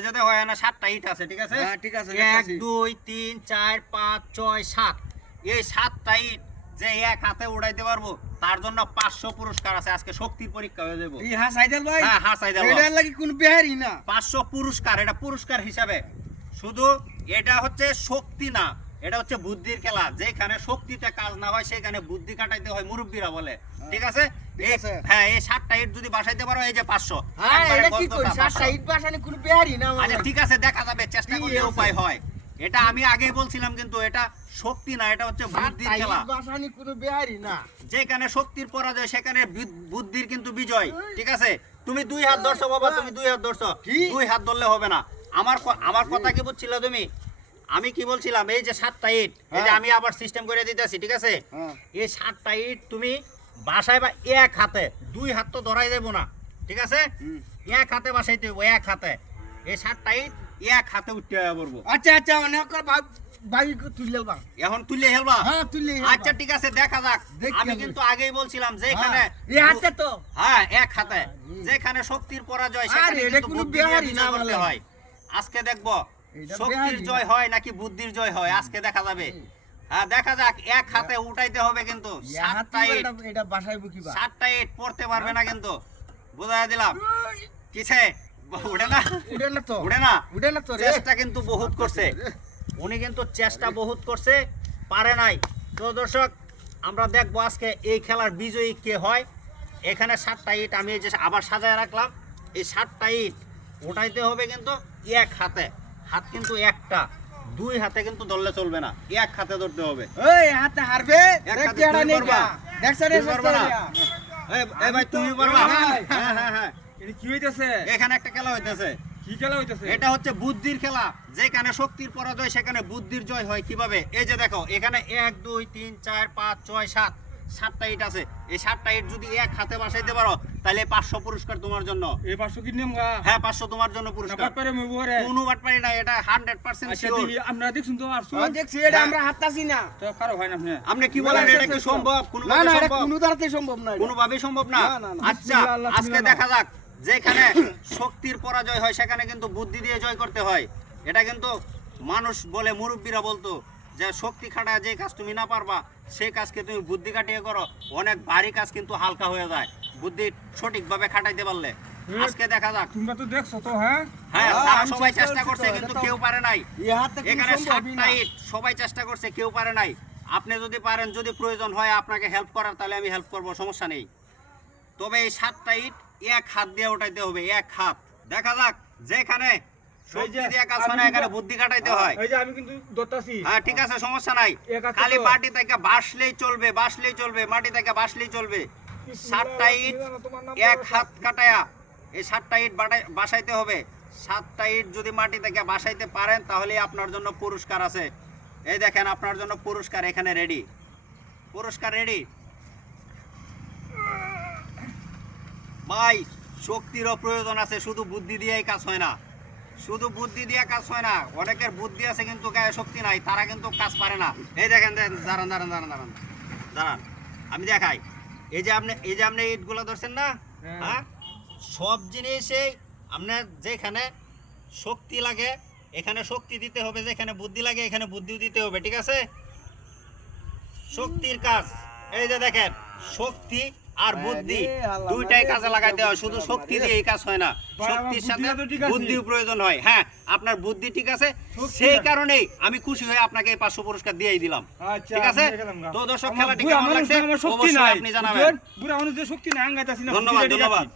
এই যে দেখো এখানে সাতটা ইট আছে ঠিক আছে? হ্যাঁ, ঠিক আছে, এক দুই তিন চার পাঁচ ছয় সাত। এই সাতটা ইট যে এক হাতে উড়াইতে পারব তার জন্য পাঁচশো পুরস্কার আছে আজকে শক্তির পরীক্ষা হয়ে যাব। হ্যাঁ সাইদেল ভাই হ্যাঁ হ্যাঁ সাইদা এটা লাগি কোন বিহারি না। পাঁচশো পুরস্কার এটা পুরস্কার হিসাবে। শুধু এটা হচ্ছে শক্তি না এটা হচ্ছে বুদ্ধির খেলা। যেখানে শক্তিতে কাজ না হয় সেখানে বুদ্ধি কাটাইতে হয় মুরব্বীরা বলে। ঠিক আছে ঠিক আছে। হ্যাঁ এই সাতটা ইট যদি বাসাইতে পারো এই যে পাঁচশো। হ্যাঁ আচ্ছা ঠিক আছে দেখা যাবে চেষ্টা করলে উপায় হয়। এটা আমি আগেই বলছিলাম কিন্তু এটা শক্তি না এটা হচ্ছে বুদ্ধির খেলা। বাসানি কোন বিহারি না। যেখানে শক্তির পরাজয় সেখানে বুদ্ধির কিন্তু বিজয়। ঠিক আছে? তুমি দুই হাত ধরছো বাবা তুমি দুই হাত ধরছো। দুই হাত ধরলে হবে না। আমার আমার কথা কি বুঝছিলে তুমি? আমি কি বলছিলাম এই যে সাতটা ইট এই যে হ্যাঁ। আমি আবার সিস্টেম করে দিতেছি ঠিক আছে? হ্যাঁ। এই সাতটা ইট তুমি বাসায় বা এক হাতে দুই হাত তো ধরাই দেবো না ঠিক আছে? এক হাতে বাসাইতে হইব এক হাতে। এই সাতটা এক হাতে উঠতে পড়ব। আচ্ছা আচ্ছা অনেক করে তুললে বা এখন তুললে হেলবা হ্যাঁ তুললে আচ্ছা ঠিক আছে দেখা যাক। আমি কিন্তু আগেই বলছিলাম যে এখানে এই হাতে তো। হ্যাঁ এক হাতে। যেখানে শক্তির পরাজয় আরে, সেখানে কিন্তু বুদ্ধি দিয়ে বিহারি না বিজয় করতে হয়। আজকে দেখব শক্তির জয় হয় নাকি বুদ্ধির জয় হয়? আজকে দেখা যাবে। হ্যাঁ দেখা যাক এক হাতে উঠাইতে হবে কিন্তু। সাতটা ইট এটা বাসায় বুকি বা। সাতটা ইট পড়তে পারবে না কিন্তু। বুঝাই দিলাম। কিসে? উঠে না? উঠে না তো। উঠে না? উঠে না তো চেষ্টা কিন্তু বহুত করছে। উনি কিন্তু চেষ্টা বহুত করছে পারে নাই। তো দর্শক আমরা দেখব আজকে এই খেলার বিজয়ী কে হয়। এখানে সাতটা ইট আমি এই যে আবার সাজায় রাখলাম। এই সাতটা ইট উঠাইতে হবে কিন্তু এক হাতে। হাত কিন্তু একটা। দুই হাতে কিন্তু ধরলে চলবে না এক হাতে ধরতে হবে। ওই হাতে হারবে? এক হাতে নেই দেখছ রে পারবা। না? এই এই ভাই তুমি পারবা। হ্যাঁ হ্যাঁ হ্যাঁ। এটা কি হইতাছে? এখানে একটা খেলা হইতেছে। কি খেলা হইতেছে? এটা হচ্ছে বুদ্ধির খেলা। যেখানে শক্তির পরাজয় সেখানে বুদ্ধির জয় হয় কীভাবে? এই যে দেখো এখানে এক দুই তিন চার পাঁচ ছয় সাত। সাতটা ইট আছে। এই সাতটা ইট যদি এক হাতে বাসাইতে পারো তাহলে পাঁচশো পুরস্কার তোমার জন্য। এই পাঁচশো কি নিয়ম হ্যাঁ পাঁচশো তোমার জন্য পুরস্কার। কোনো বাটপারি না এটা হান্ড্রেড পার্সেন্ট আমরা দেখছুন তো আর দেখছি এটা হ্যাঁ। আমরা হাততাছি না। তো কারও হয় না আপনি? কি বলেন এটা কি সম্ভব? কোনো না না এটা কোনো তারাতে সম্ভব না। কোনোভাবেই সম্ভব না। আচ্ছা আজকে দেখা যাক যেখানে শক্তির পরাজয় হয় সেখানে কিন্তু বুদ্ধি দিয়ে জয় করতে হয়। এটা কিন্তু মানুষ বলে মুরব্বীরা বলতো যে শক্তি খাটায় যে কাজ তুমি না পারবা সেই কাজকে তুমি বুদ্ধি কাটিয়ে করো অনেক ভারী কাজ কিন্তু হালকা হয়ে যায়। বুদ্ধি সঠিকভাবে খাটাইতে পারলে। আজকে দেখা যাক। তোমরা তো দেখছ তো হ্যাঁ? হ্যাঁ হ্যাঁ, তারা আমি সবাই চেষ্টা চেষ্টা করছে কিন্তু কেউ পারে নাই। এই হাতে কোনো এখানে সম্ভবই সাতটা না। ইট সবাই চেষ্টা করছে কেউ পারে নাই। আপনি যদি পারেন যদি প্রয়োজন হয় আপনাকে হেল্প করার তাহলে আমি হেল্প করব সমস্যা নেই। তবে এই সাতটা ইট এক হাত দিয়ে উঠাইতে হবে এক হাত। দেখা যাক যেখানে কাজ হয় বুদ্ধি কাটাইতে হয় এই যে আমি কিন্তু দত্তাছি হ্যাঁ ঠিক আছে সমস্যা নাই। খালি মাটি থেকে বাসলেই চলবে বাসলেই চলবে মাটি থেকে বাসলেই চলবে। সাতটা ইট এক হাত কাটায়া এই সাতটা ইট বাসাইতে হবে। সাতটা ইট যদি মাটি থেকে বাসাইতে পারেন তাহলে আপনার জন্য পুরস্কার আছে। এই দেখেন আপনার জন্য পুরস্কার এখানে রেডি। পুরস্কার রেডি। ভাই শক্তিরও প্রয়োজন আছে শুধু বুদ্ধি দিয়েই কাজ হয় না। শুধু বুদ্ধি দিয়ে কাজ হয় না অনেকের বুদ্ধি আছে কিন্তু গায়ে শক্তি নাই তারা কিন্তু কাজ পারে না। এই দেখেন দেখেন দাঁড়ান দাঁড়ান দাঁড়ান দাঁড়ান দাঁড়ান। আমি দেখাই এই যে আপনি এই যে আপনি ইটগুলো ধরছেন না? হ্যাঁ। হ্যাঁ? সব জিনিসেই আপনার যেখানে শক্তি লাগে এখানে শক্তি দিতে হবে যেখানে বুদ্ধি লাগে এখানে বুদ্ধি দিতে হবে ঠিক আছে? শক্তির কাজ। এই যে দেখেন শক্তি আর বুদ্ধি দুইটাই কাজে লাগাইতে হয় শুধু শক্তি দিয়ে এই কাজ হয় না। শক্তির সাথে। বুদ্ধিও প্রয়োজন হয়। হ্যাঁ আপনার বুদ্ধি ঠিক আছে। সেই। কারণেই আমি খুশি হয়ে আপনাকে এই পাঁচশো পুরস্কার দিয়েই দিলাম। আচ্ছা ঠিক আছে? তো দর্শক খেলাটি কেমন লাগছে? অবশ্যই আপনি জানাবেন। বুড়া মানুষদের শক্তি নাই আঙ্গাইতাছি ধন্যবাদ। ধন্যবাদ।